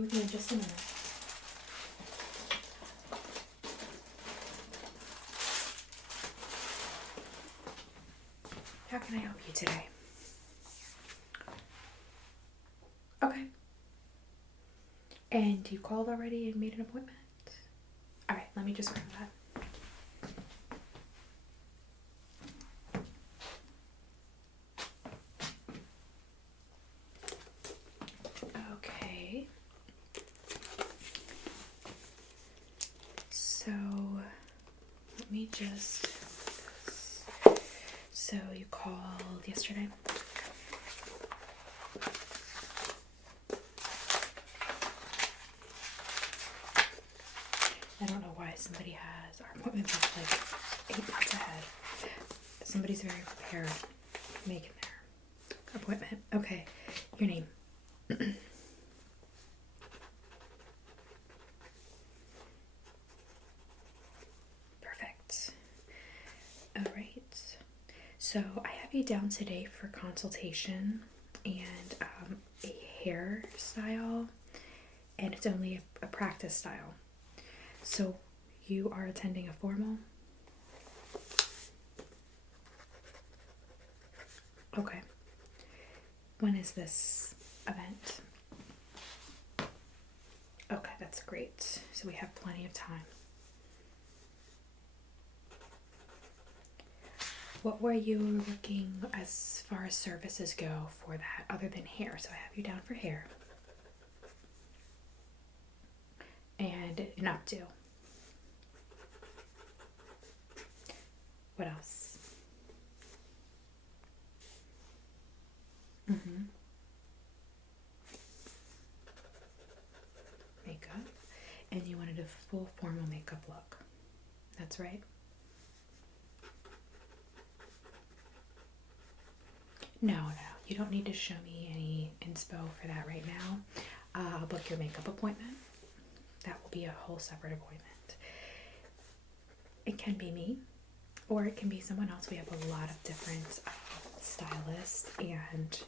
be with you in just a minute. How can I help you today? Okay. And you called already and made an appointment? Alright, let me just grab that. Okay. So, let me just... So, you called yesterday? I don't know why somebody has our appointment booked like 8 months ahead. Somebody's very prepared making their appointment. Okay, your name. Perfect. Alright. So I have you down today for consultation and a hairstyle, and it's only a practice style. So you are attending a formal? Okay. When is this event? Okay, that's great. So we have plenty of time. What were you looking as far as services go for that other than hair? So I have you down for hair. And an updo. What else? Makeup. And you wanted a full formal makeup look. That's right? No, you don't need to show me any inspo for that right now. I'll book your makeup appointment. That will be a whole separate appointment. It can be me, or it can be someone else. We have a lot of different stylists and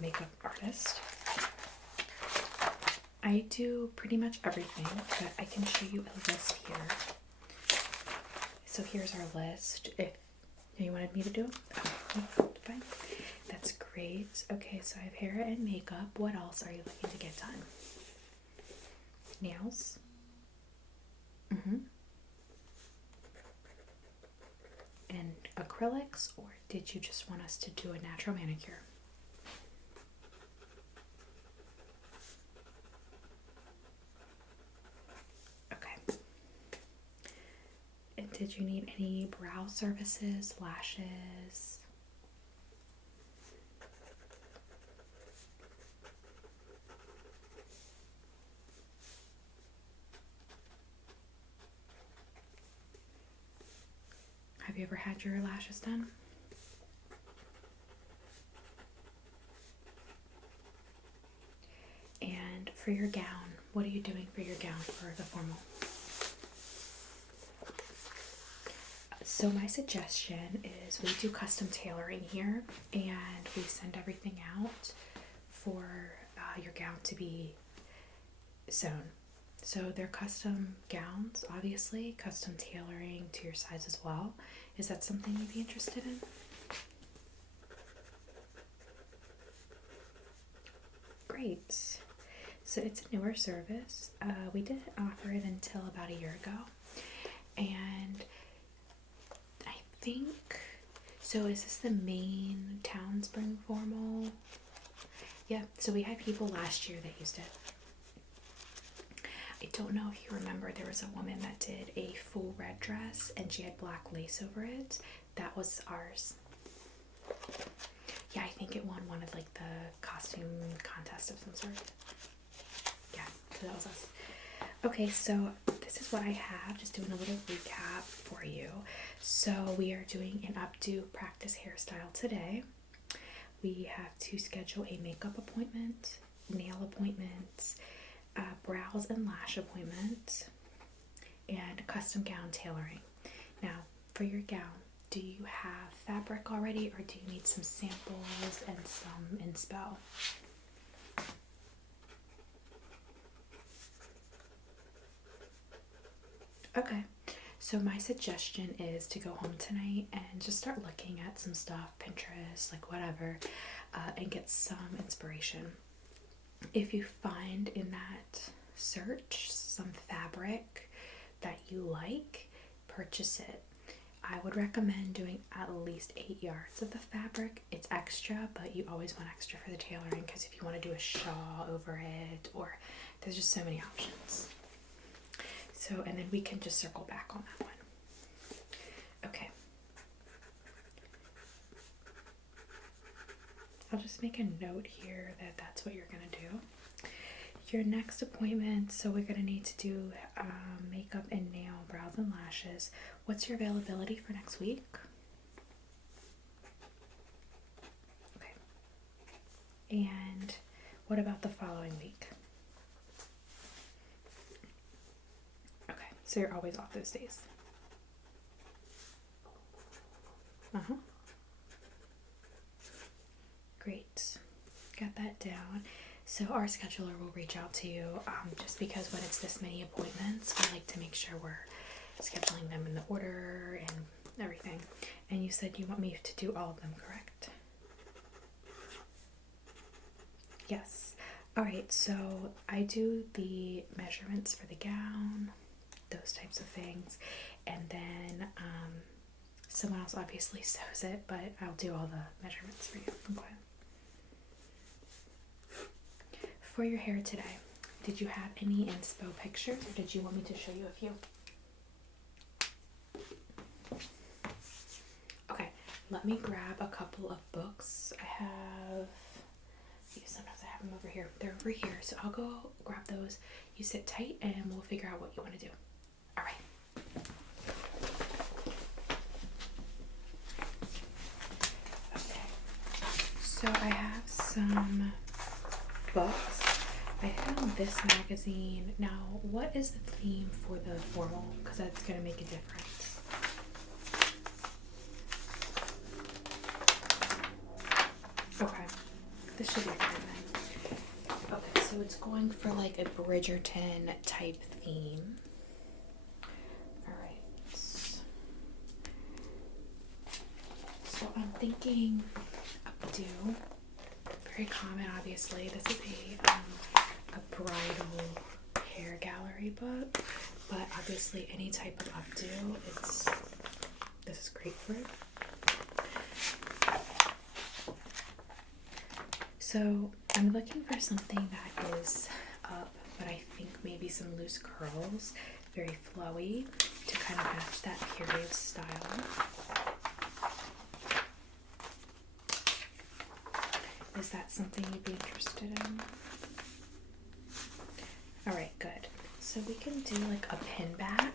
makeup artists. I do pretty much everything, but I can show you a list here. So here's our list. If you wanted me to do it, fine. That's great. Okay, so I have hair and makeup. What else are you looking to get done? Nails? And acrylics, or did you just want us to do a natural manicure? Okay. And did you need any brow services, lashes? Have you ever had your lashes done? And for your gown, what are you doing for your gown for the formal? So my suggestion is we do custom tailoring here, and we send everything out for your gown to be sewn. So they're custom gowns, obviously, custom tailoring to your size as well. Is that something you'd be interested in? Great. So it's a newer service. We didn't offer it until about a year ago. And I think, so is this the main town spring formal? Yeah, so we had people last year that used it. I don't know if you remember, there was a woman that did a full red dress and she had black lace over it. That was ours. Yeah, I think it won one of like the costume contest of some sort. Yeah, so that was us. Okay, so this is what I have, just doing a little recap for you. So we are doing an updo practice hairstyle today. We have to schedule a makeup appointment, nail appointment, brows and lash appointment, and custom gown tailoring. Now, for your gown, do you have fabric already, or do you need some samples and some inspo? Okay. So my suggestion is to go home tonight and just start looking at some stuff, Pinterest, like whatever, and get some inspiration. If you find in that search some fabric that you like, purchase it. I would recommend doing at least 8 yards of the fabric. It's extra, but you always want extra for the tailoring because if you want to do a shawl over it, or there's just so many options. So, and then we can just circle back on that one. Okay. I'll just make a note here that that's what you're going to do. Your next appointment, so we're going to need to do makeup and nail, brows and lashes. What's your availability for next week? Okay. And what about the following week? Okay, so you're always off those days. Great. Got that down. So our scheduler will reach out to you just because when it's this many appointments, we like to make sure we're scheduling them in the order and everything. And you said you want me to do all of them, correct? Yes. All right, so I do the measurements for the gown, those types of things, and then someone else obviously sews it, but I'll do all the measurements for you. Okay. For your hair today, did you have any inspo pictures, or did you want me to show you a few? Okay, let me grab a couple of books. I have, sometimes I have them over here. They're over here, so I'll go grab those. You sit tight and we'll figure out what you want to do. All right. Okay, so I have some books. I found this magazine. Now, what is the theme for the formal? Because that's going to make a difference. Okay, this should be fine. Okay, so it's going for like a Bridgerton type theme. Alright. So I'm thinking updo. Very common, obviously. This is a bridal hair gallery book, but obviously any type of updo, this is great for it. So I'm looking for something that is up, but I think maybe some loose curls, very flowy, to kind of match that period style. Is that something you'd be interested in? Alright, good. So we can do like a pin back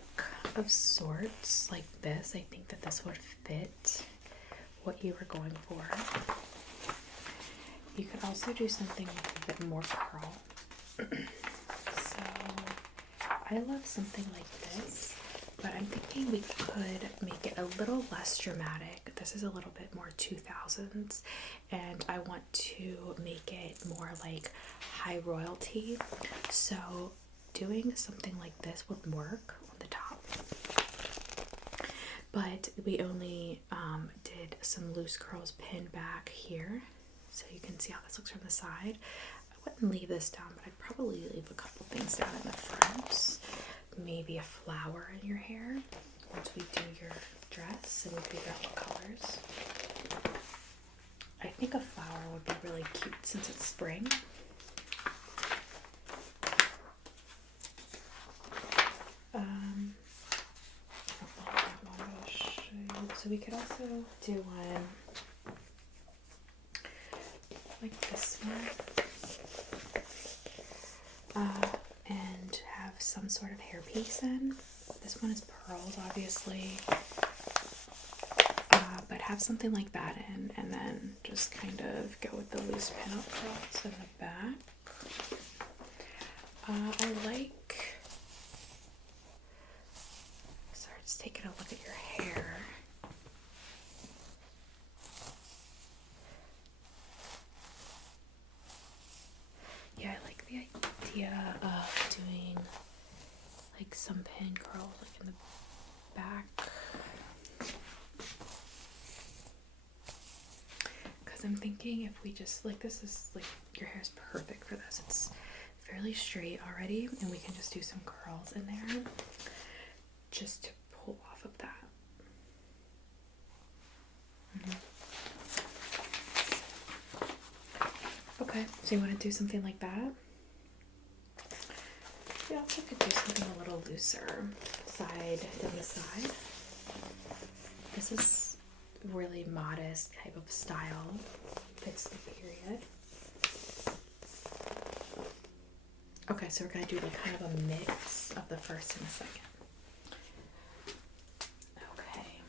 of sorts, like this. I think that this would fit what you were going for. You could also do something with a bit more curl. So I love something like this, but I'm thinking we could make it a little less dramatic. This is a little bit more 2000s, and I want to make it more like high royalty. So doing something like this would work on the top. But we only did some loose curls pinned back here. So you can see how this looks from the side. I wouldn't leave this down, but I'd probably leave a couple things down in the front. Maybe a flower in your hair once we do your dress and we figure out what colors. I think a flower would be really cute since it's spring. So we could also do one like this one, and have some sort of hairpiece in. This one is pearls, obviously, but have something like that in, and then just kind of go with the loose pin-up curls in the back. I like, sorry, just taking a look at your hair. Yeah, I like the idea of doing like some pin curls like in the back. Because I'm thinking if we just, like, this is, like, your hair is perfect for this. It's fairly straight already, and we can just do some curls in there just to pull off of that. Okay, so you want to do something like that? We also could do something a little looser, side than the side. This is really modest type of style, fits the period. Okay, so we're gonna do like kind of a mix of the first and the second. Okay.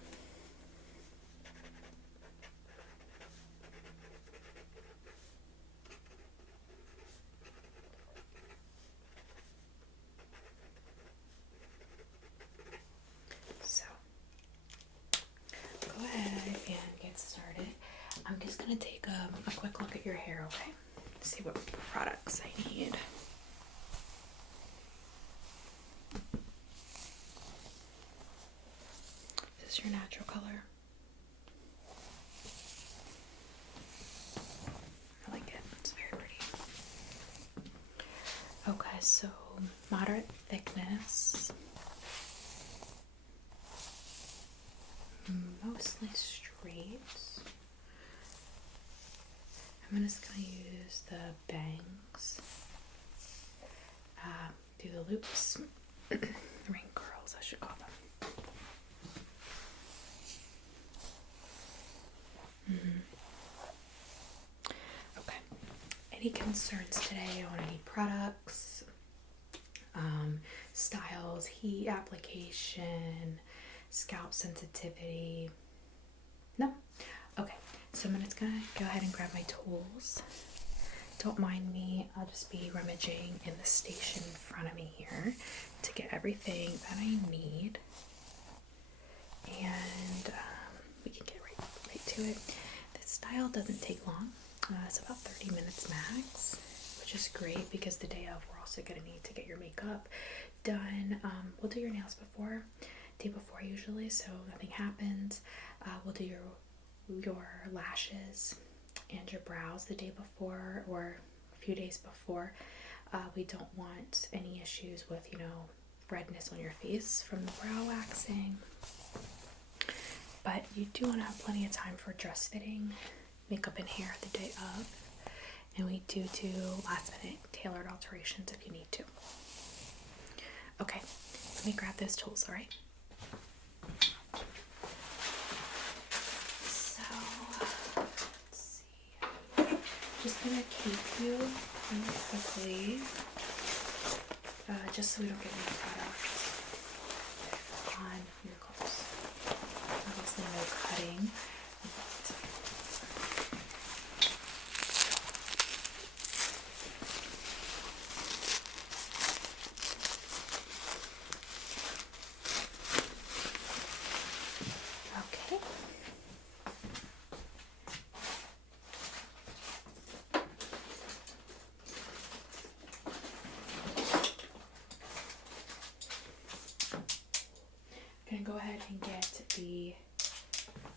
So, go ahead and get started. I'm just gonna take a quick look at your hair, okay? See what products I need. This is your natural color. I like it. It's very pretty. Okay, so moderate thickness. Mostly straight. I'm just going to use the bangs. Do the loops. Ring curls, I should call them. Okay. Any concerns today on any products, styles, heat application, scalp sensitivity? No? Okay. So I'm just gonna go ahead and grab my tools. Don't mind me, I'll just be rummaging in the station in front of me here to get everything that I need. And we can get right to it. This style doesn't take long. It's about 30 minutes max, which is great because the day of we're also going to need to get your makeup done. We'll do your nails day before usually, so nothing happens. We'll do your lashes and your brows the day before or a few days before. We don't want any issues with, redness on your face from the brow waxing. But you do want to have plenty of time for dress fitting, makeup and hair the day of. And we do last minute tailored alterations if you need to. Okay, let me grab those tools, alright? So, let's see. Just gonna keep you really quickly, just so we don't get any products on your clothes. Obviously no cutting. Okay. I'm gonna go ahead and get the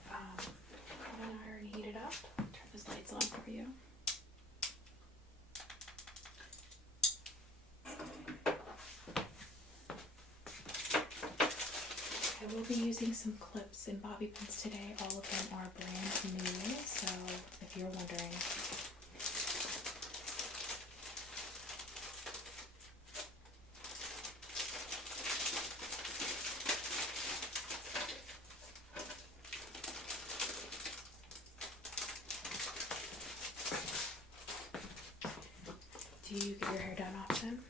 carbon iron heated up. Turn those lights on for you. I will be using some clips and bobby pins today. All of them are brand new, so if you're wondering. Do you get your hair done often?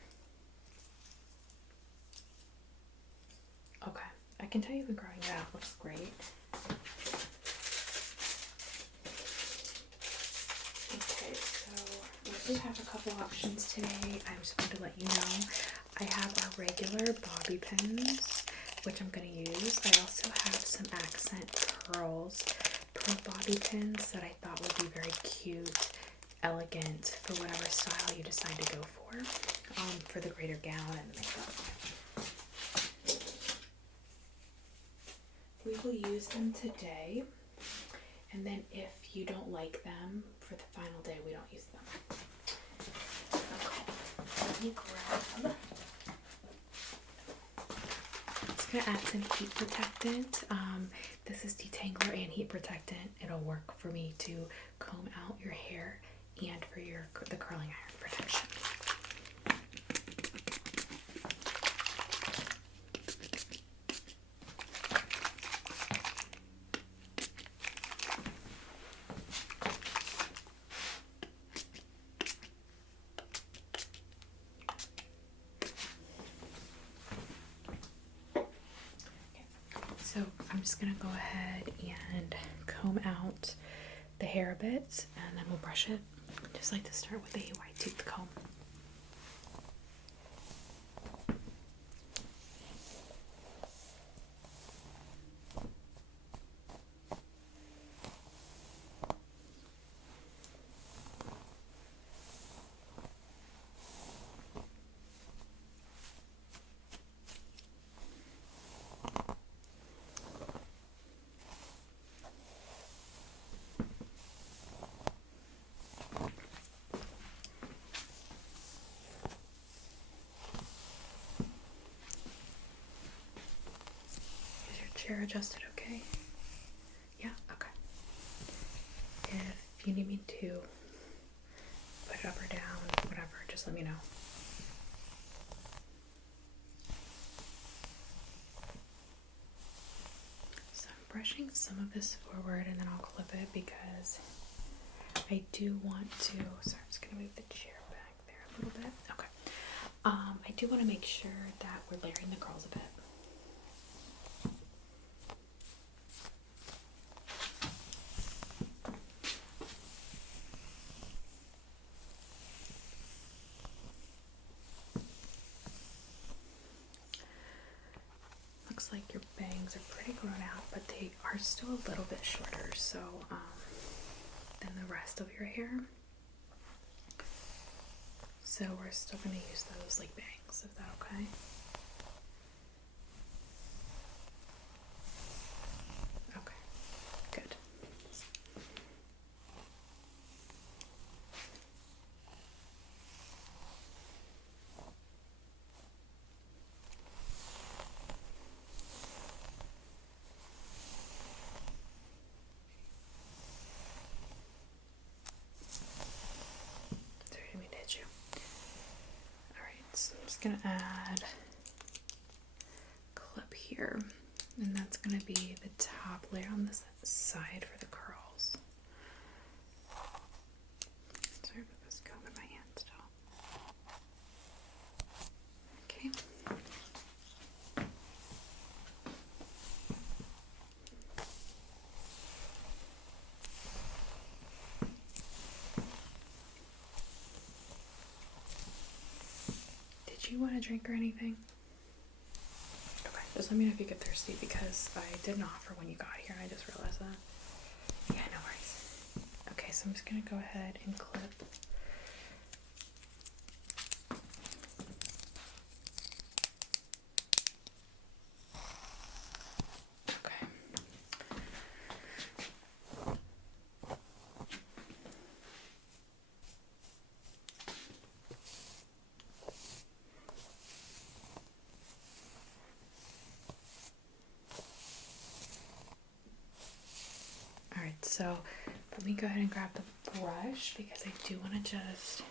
Okay, I can tell you've been growing it out. Looks great. Okay, so we do have a couple options today. I just wanted to let you know I have our regular bobby pins, which I'm going to use. I also have some accent curls pro bobby pins that I thought would be very cute, elegant for whatever style you decide to go for the greater gown and the makeup. we will use them today. And then if you don't like them for the final day, we don't use them. Okay, let me grab. I'm just gonna add some heat protectant. This is detangler and heat protectant. It'll work for me to comb out your hair and for the curling iron protection. So I'm just gonna go ahead and comb out the hair a bit, and then we'll brush it. I just like to start with a wide tooth comb. Chair adjusted, okay? Yeah, okay. If you need me to put it up or down, whatever, just let me know. So I'm brushing some of this forward and then I'll clip it because I do want to, sorry, I'm just gonna move the chair back there a little bit. Okay. I do want to make sure that we're layering the curls a bit. Looks like your bangs are pretty grown out, but they are still a little bit shorter, so than the rest of your hair. So we're still going to use those like bangs. Is that okay? Okay, good. Sorry, I didn't hit you. Alright, so I'm just gonna add a clip here, and that's gonna be the top layer on this side for the curls. Sorry about this comb in my hand still. Okay. Did you want a drink or anything? Okay, just let me know if you get thirsty because I didn't offer when you got here and I just realized that. Yeah, no worries. Okay, so I'm just gonna go ahead and clip. Okay. Alright, so let me go ahead and grab the brush because I do want to just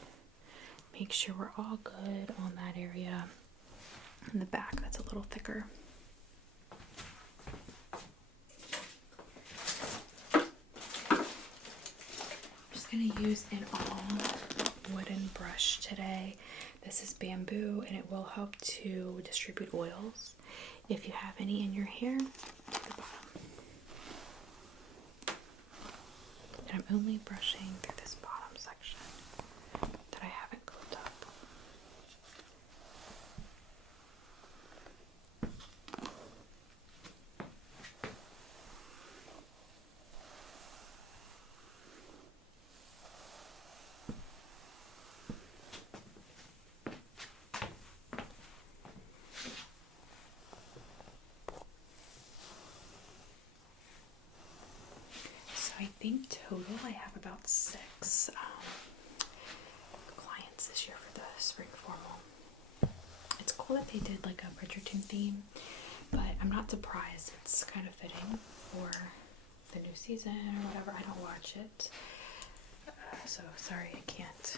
make sure we're all good on that area in the back that's a little thicker. I'm just going to use an all wooden brush today. This is bamboo and it will help to distribute oils if you have any in your hair at the bottom. And I'm only brushing through this bottom section that I haven't clipped up. probably have about 6 clients this year for the spring formal. It's cool that they did like a Bridgerton theme, but I'm not surprised. It's kind of fitting for the new season or whatever. I don't watch it, so sorry I can't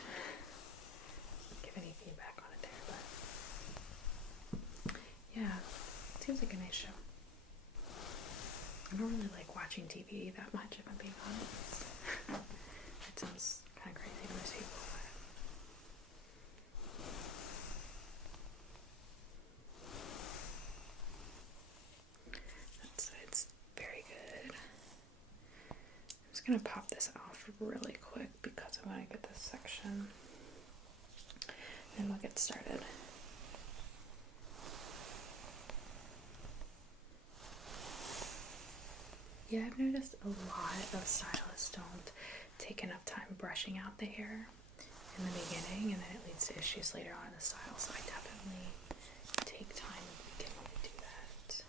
give any feedback on it there, but yeah, it seems like a nice show. I don't really like watching TV that much, if I'm being honest. It sounds kind of crazy to most people, but it's very good. I'm just gonna pop this off really quick because I want to get this section, and we'll get started. Yeah, I've noticed a lot of stylists don't take enough time brushing out the hair in the beginning, and then it leads to issues later on in the style, so I definitely take time in the beginning to do that.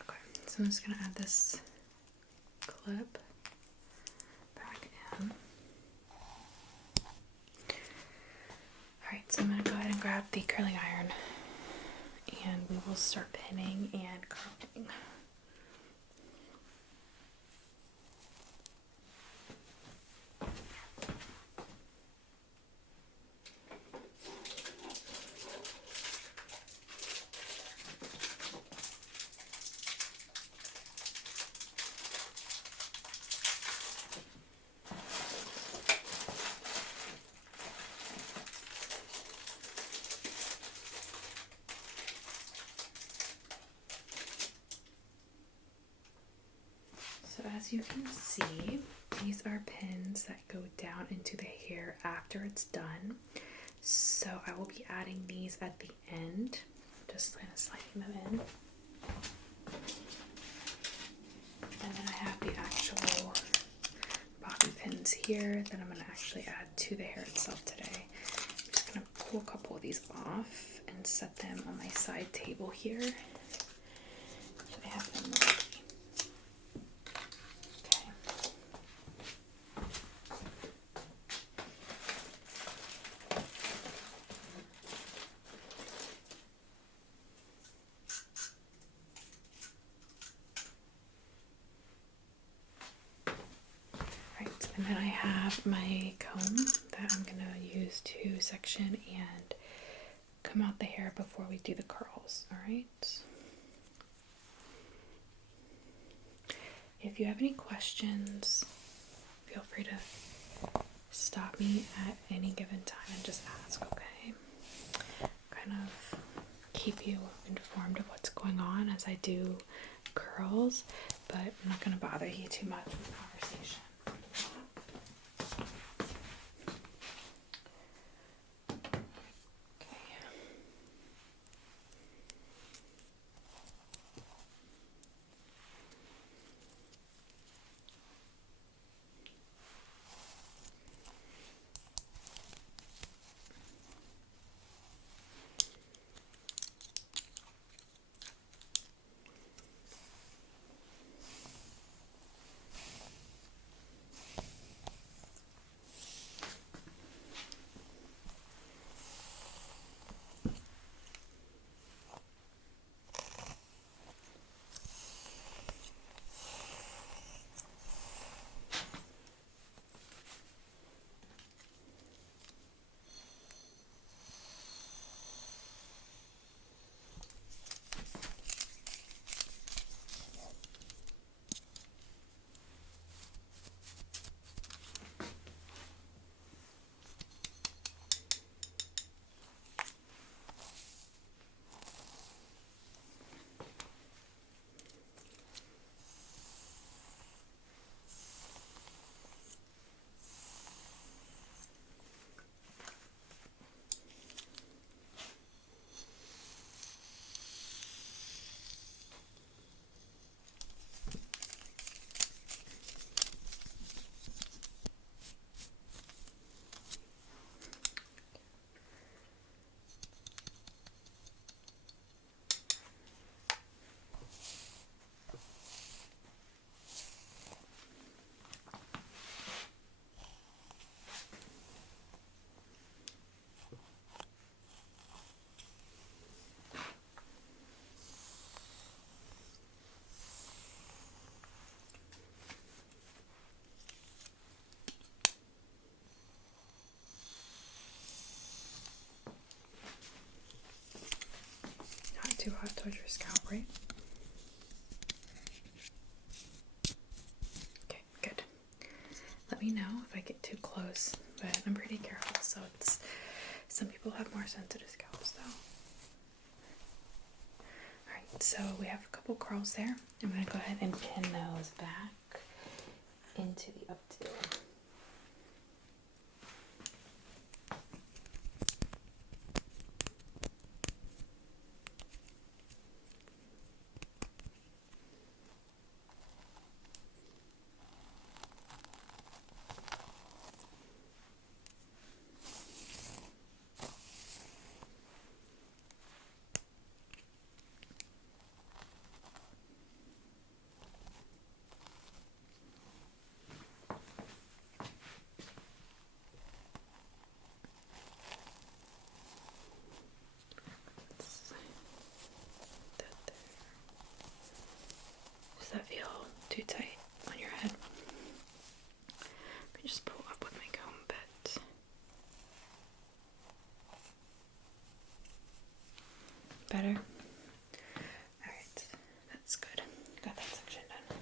Okay, so I'm just going to add this clip back in. Alright, so I'm going to go ahead and grab the curling iron and we will start pinning and curling. So as you can see, these are pins that go down into the hair after it's done. So I will be adding these at the end, just kind of sliding them in. And then I have the actual bobby pins here that I'm going to actually add to the hair itself today. I'm just going to pull a couple of these off and set them on my side table here. So I have them ready. And then I have my comb that I'm going to use to section and comb out the hair before we do the curls, alright? If you have any questions, feel free to stop me at any given time and just ask, okay? Kind of keep you informed of what's going on as I do curls, but I'm not going to bother you too much with the conversation. out towards your scalp, right? Okay, good. Let me know if I get too close, but I'm pretty careful, so some people have more sensitive scalps though. Alright, so we have a couple curls there. I'm going to go ahead and pin those back into the updo. Does that feel too tight on your head? Let me just pull up with my comb a bit. Better? Alright, that's good. Got that section done.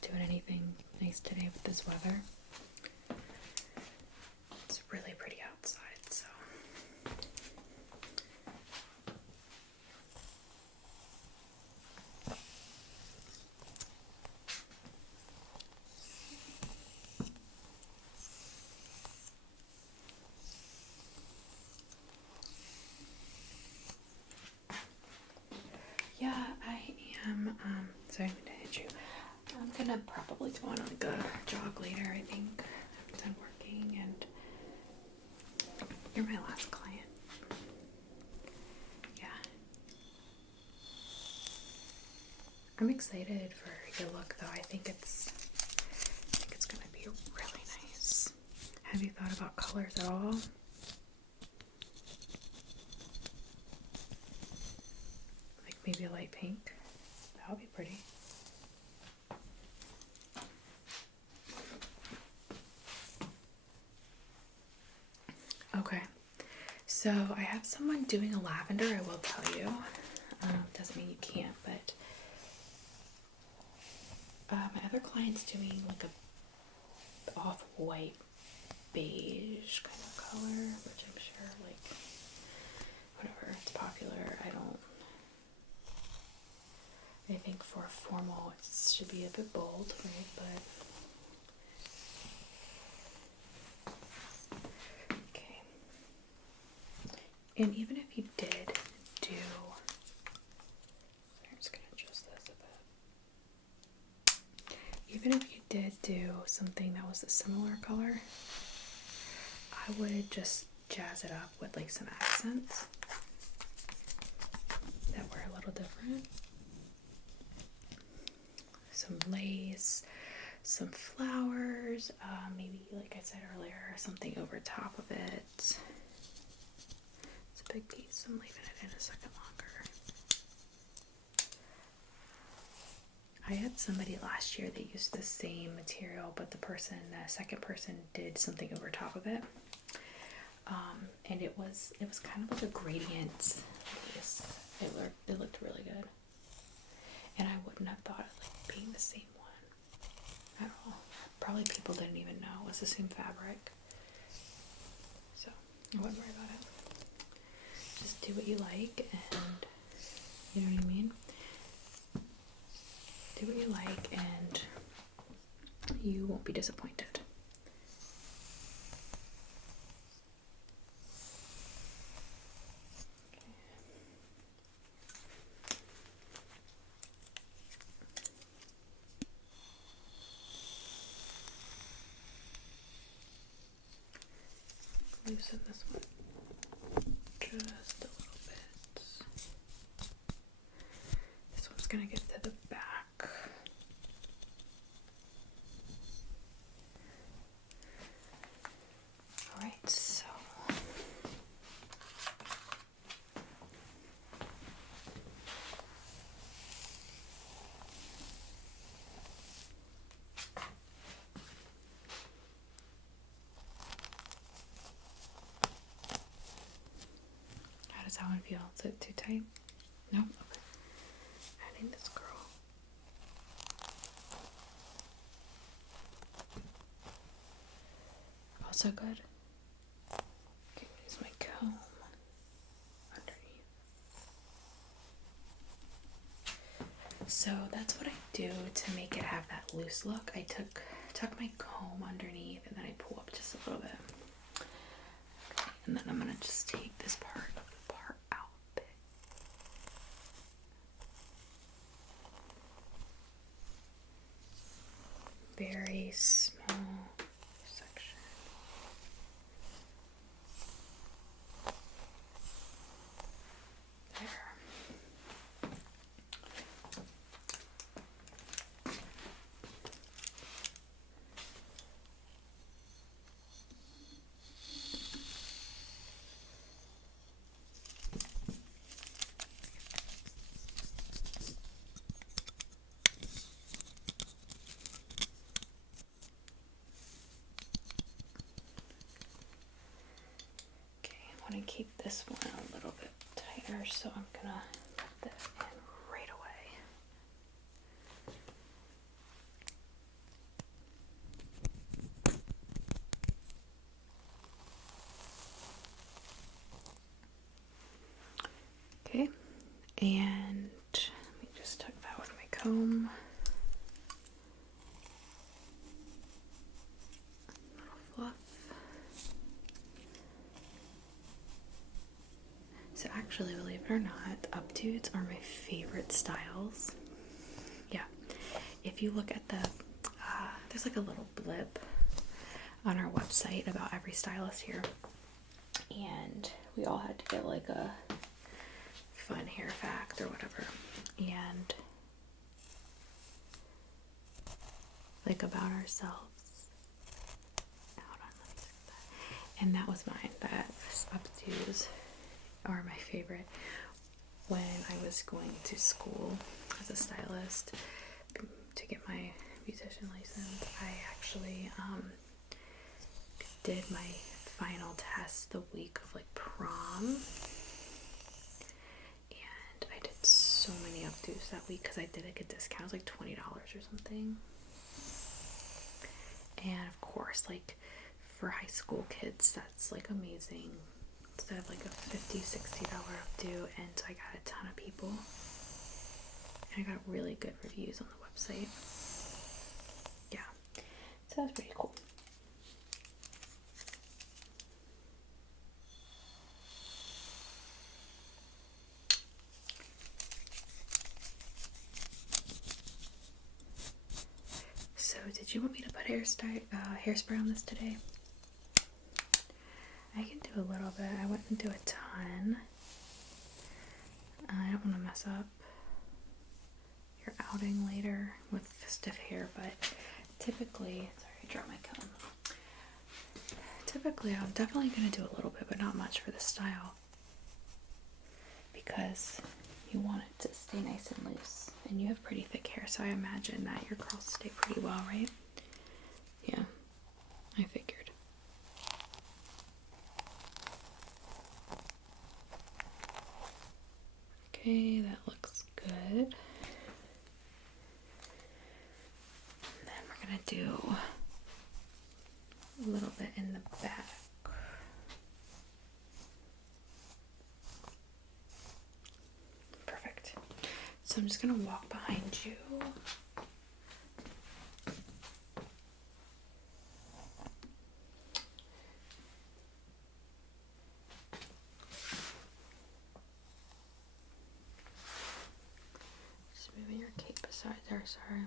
Doing anything nice today with this weather? It's really pretty outside, so. Yeah, I am, sorry, I'm gonna hit you. I'm gonna probably go on like a jog later, I think. I'm done working, and you're my last client. Yeah. I'm excited for your look though. I think it's gonna be really nice. Have you thought about colors at all? Like maybe a light pink? That would be pretty. Okay, so I have someone doing a lavender, I will tell you. Doesn't mean you can't, but my other client's doing like a off-white beige kind of color, which I'm sure, like, whatever, it's popular. I think for formal it should be a bit bold, right, but okay. And even if you did do, I'm just gonna adjust this a bit. Even if you did do something that was a similar color, I would just jazz it up with like some accents that were a little different. Some lace, some flowers, maybe like I said earlier, something over top of it. It's a big piece. I'm leaving it in a second longer. I had somebody last year that used the same material, but the second person did something over top of it. And it was kind of like a gradient lace. It looked really good. And I wouldn't have thought of like being the same one at all. Probably people didn't even know it was the same fabric. So I wouldn't worry about it. Just do what you like, and you know what I mean? Do what you like and you won't be disappointed. Loosen this one just a little bit. This one's gonna get to the back. Alright, so does that one feel? Is it too tight? No? Okay. Adding this curl. Also good. Okay, use my comb underneath. So that's what I do to make it have that loose look. I tuck my comb underneath and then I pull up just a little bit. Okay, and then I'm gonna just take this part out a bit. Very small section. There. I want to keep this one a little bit tighter, so I'm gonna put this in right away. Okay, and let me just tuck that with my comb. Little fluff. So actually, believe it or not, updos are my favorite styles. Yeah, if you look at the, there's like a little blip on our website about every stylist here, and we all had to get like a fun hair fact or whatever, and like about ourselves. Hold on, let me see that. And that was mine. That updos are my favorite. When I was going to school as a stylist to get my beautician license, I actually did my final test the week of like prom, and I did so many updos that week because I did like a discount. It was like $20 or something. And of course, like for high school kids, that's like amazing. Instead of like a $50, $60 updo, and so I got a ton of people, and I got really good reviews on the website. Yeah, so that's pretty cool. So did you want me to put hairspray on this today? I can do a little bit. I wouldn't do a ton. I don't want to mess up your outing later with stiff hair, but typically, sorry, I dropped my comb. Typically, I'm definitely going to do a little bit, but not much for this style, because you want it to stay nice and loose, and you have pretty thick hair, so I imagine that your curls stay pretty well, right? Yeah, I figured. Okay, that looks good. And then we're gonna do a little bit in the back. Perfect. So I'm just gonna walk behind you. Moving your cape aside there, sorry.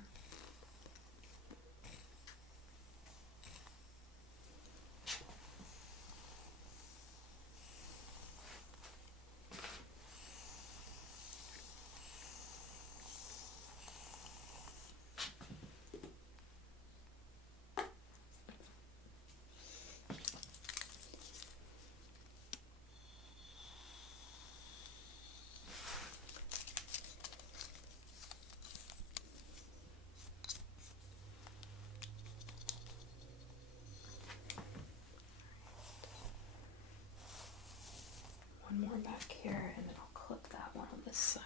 one more back here, and then I'll clip that one on this side.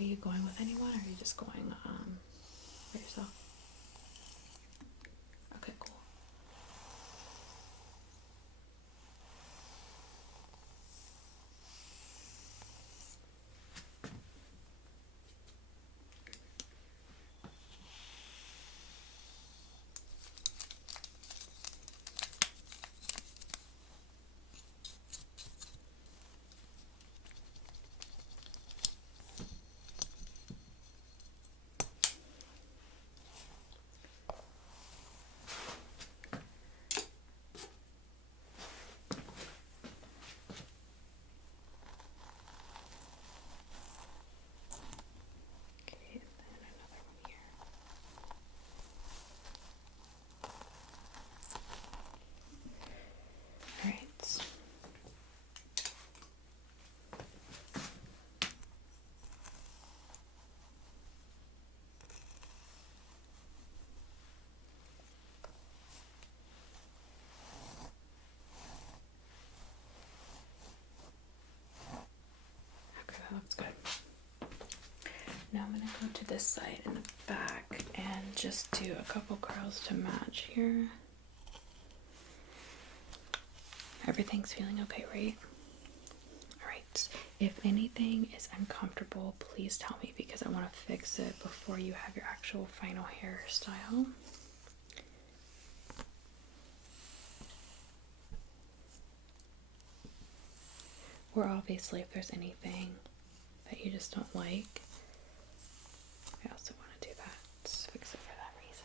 Are you going with anyone, or are you just going by yourself? Okay, cool. That looks good. Now I'm going to go to this side in the back and just do a couple curls to match here. Everything's feeling okay, right? Alright. If anything is uncomfortable, please tell me because I want to fix it before you have your actual final hairstyle. Or obviously if there's anything that you just don't like, I also want to do that. Just fix it for that reason.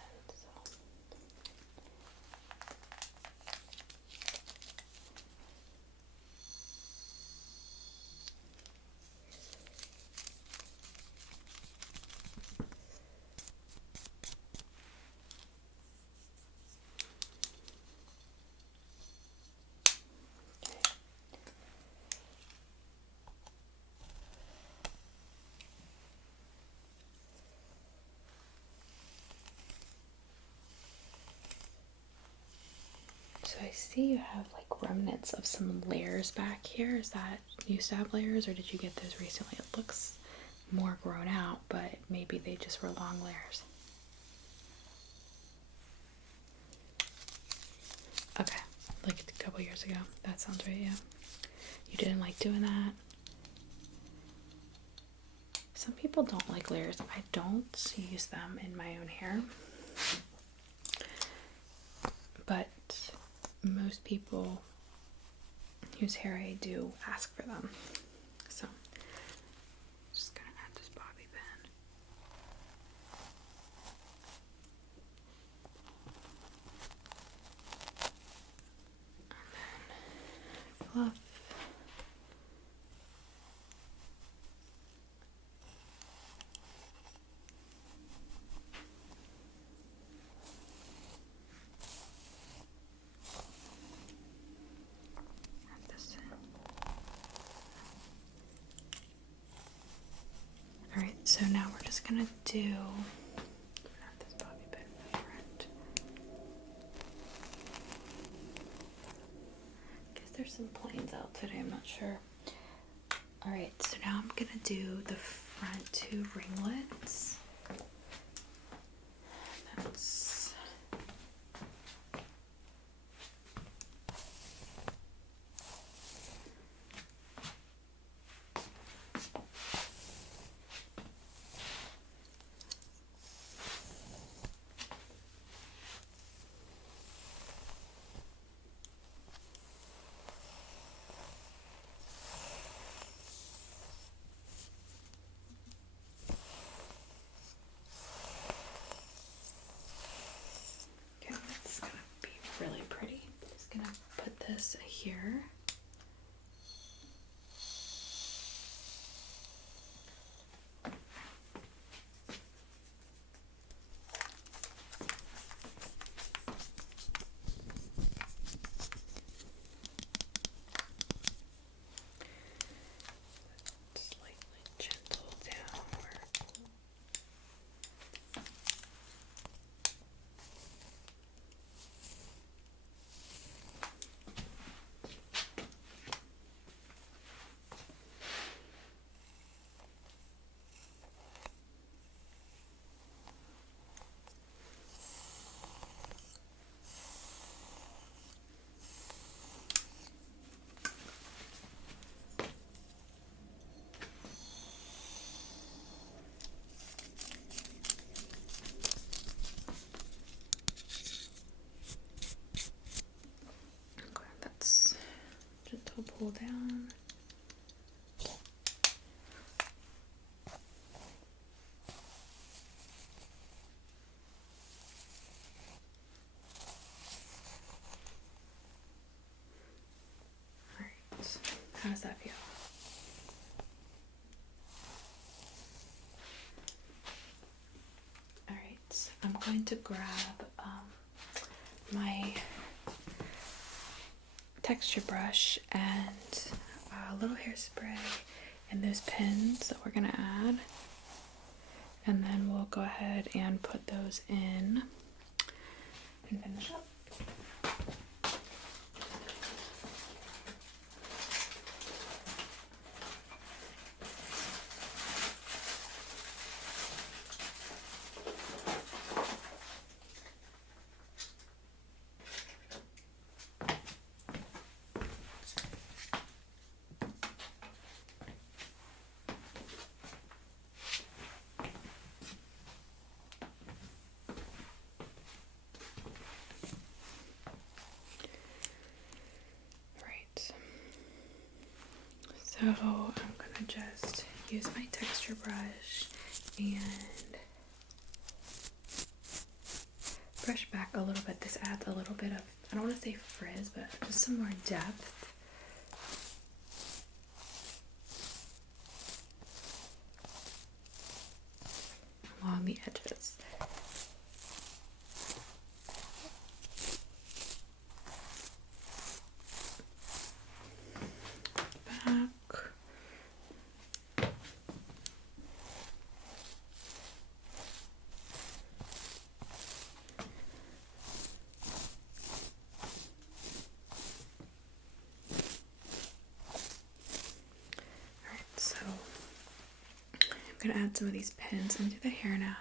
So I see you have like remnants of some layers back here. Is that, you used to have layers, or did you get those recently? It looks more grown out, but maybe they just were long layers. Okay, like a couple years ago. That sounds right, yeah. You didn't like doing that? Some people don't like layers. I don't use them in my own hair. But most people whose hair I do ask for them. So, just gonna add this bobby pin. And then fluff. Alright, so now we're just gonna do this bobby pin front. Guess there's some planes out today, I'm not sure. Alright, so now I'm gonna do the front two ringlets. That's that feel? Alright, I'm going to grab my texture brush and a little hairspray and those pins that we're going to add. And then we'll go ahead and put those in and finish up. So I'm gonna just use my texture brush and brush back a little bit. This adds a little bit of, I don't want to say frizz, but just some more depth. Along the edges. Back. So I'm going to add some of these pins into the hair now.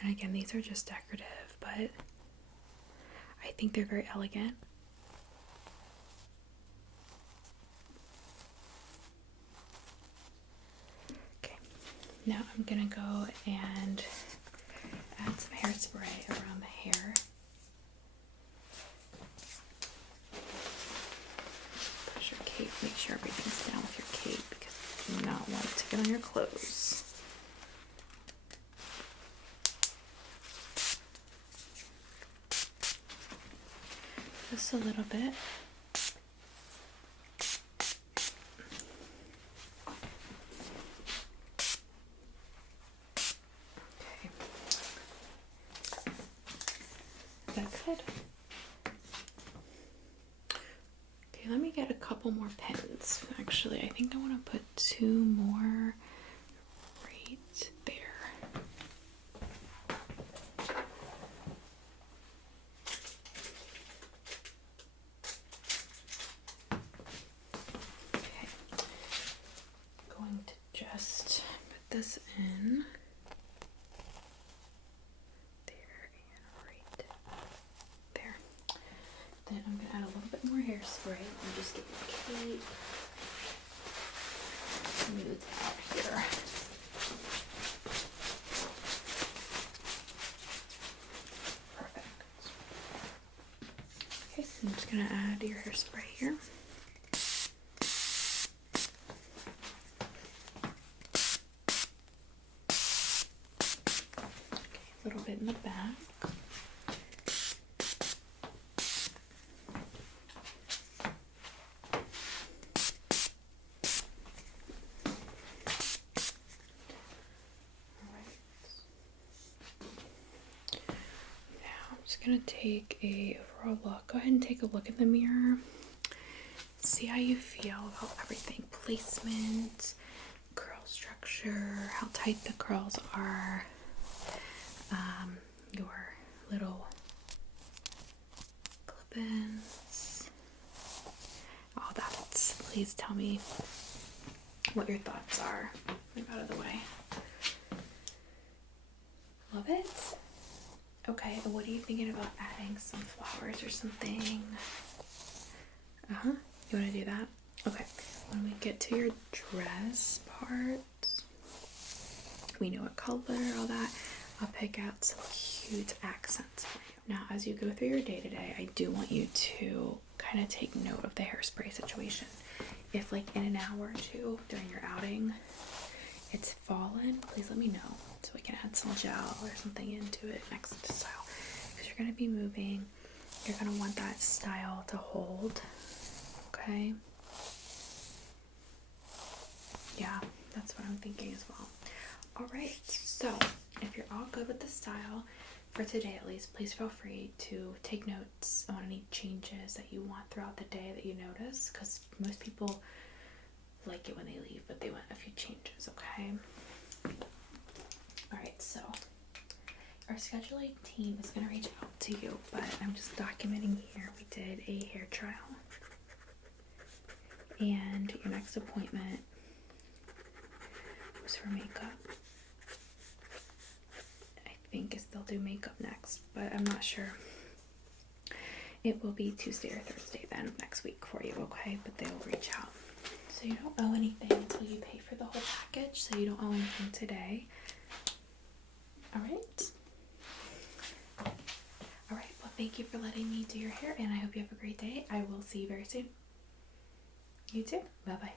And again, these are just decorative, but I think they're very elegant. Okay, now I'm going to go and add some hairspray around the hair. Push your cape, make sure everything's down with your cape because you do not want it to get on your clothes. Just a little bit. Okay. That's good. Okay, let me get a couple more pins. Actually, I think I want to put 2 more right there. Okay, going to just put this in there and right there. Then I'm going to add a little bit more hairspray. I'm just get your cape. Smooth out here. Perfect. Okay, so I'm just going to add your hairspray here. Okay, a little bit in the back. Gonna take a overall look. Go ahead and take a look in the mirror. See how you feel about everything. Placement, curl structure, how tight the curls are, your little clip-ins, all that. Please tell me what your thoughts are. Move out of the way. Love it? Okay, what are you thinking about adding some flowers or something? You want to do that? Okay, when we get to your dress part, we know what color, all that. I'll pick out some cute accents for you. Now, as you go through your day-to-day, I do want you to kind of take note of the hairspray situation. If like in an hour or two during your outing, it's fallen, please let me know so we can add some gel or something into it next style. Because you're going to be moving, you're going to want that style to hold. Okay? Yeah, that's what I'm thinking as well. Alright, so if you're all good with the style, for today at least, please feel free to take notes on any changes that you want throughout the day that you notice, because most people like it when they leave, but they want a few changes, okay? Alright, so our scheduling team is going to reach out to you, but I'm just documenting here. We did a hair trial, and your next appointment was for makeup. I think they'll do makeup next, but I'm not sure. It will be Tuesday or Thursday then of next week for you, okay? But they will reach out. So you don't owe anything until you pay for the whole package, so you don't owe anything today. Alright? Alright, well thank you for letting me do your hair, and I hope you have a great day. I will see you very soon. You too. Bye-bye.